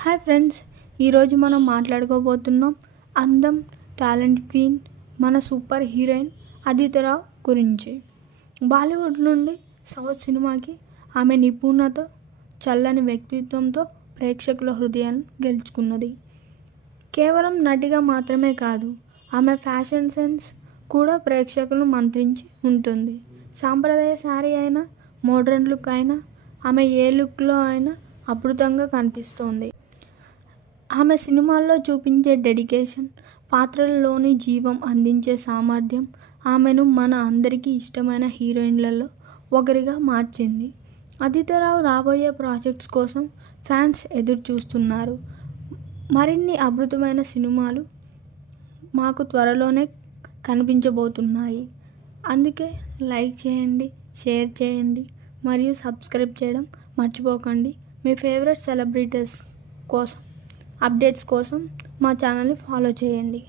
Hi friends ఈరోజు మనం మాట్లాడుకోబోతున్నాం అందం టాలెంట్ క్వీన్ మన సూపర్ హీరోయిన్ అదితర గురించి. బాలీవుడ్ నుండి సౌత్ సినిమాకి ఆమె నిపుణత చల్లని వ్యక్తిత్వంతో ప్రేక్షకుల హృదయాన్ని గెలుచుకున్నది. కేవలం నటిగా మాత్రమే కాదు ఆమె ఫ్యాషన్ సెన్స్ కూడా ప్రేక్షకులను మంత్రించి ఉంటుంది. సాంప్రదాయ శారీ అయినా మోడ్రన్ లుక్ అయినా ఆమె ఏ లుక్లో అయినా అద్భుతంగా కనిపిస్తోంది. ఆమె సినిమాల్లో చూపించే డెడికేషన్ పాత్రల్లోని జీవం అందించే సామర్థ్యం ఆమెను మన అందరికీ ఇష్టమైన హీరోయిన్లలో ఒకరిగా మార్చింది. అదితరావు రాబోయే ప్రాజెక్ట్స్ కోసం ఫ్యాన్స్ ఎదురు చూస్తున్నారు మరిన్ని అద్భుతమైన సినిమాలు మాకు త్వరలోనే కనిపించబోతున్నాయి. అందుకే లైక్ చేయండి షేర్ చేయండి మరియు సబ్స్క్రైబ్ చేయడం మర్చిపోకండి. మీ ఫేవరెట్ సెలబ్రిటీస్ కోసం అప్డేట్స్ కోసం మా ఛానల్ని ఫాలో చేయండి.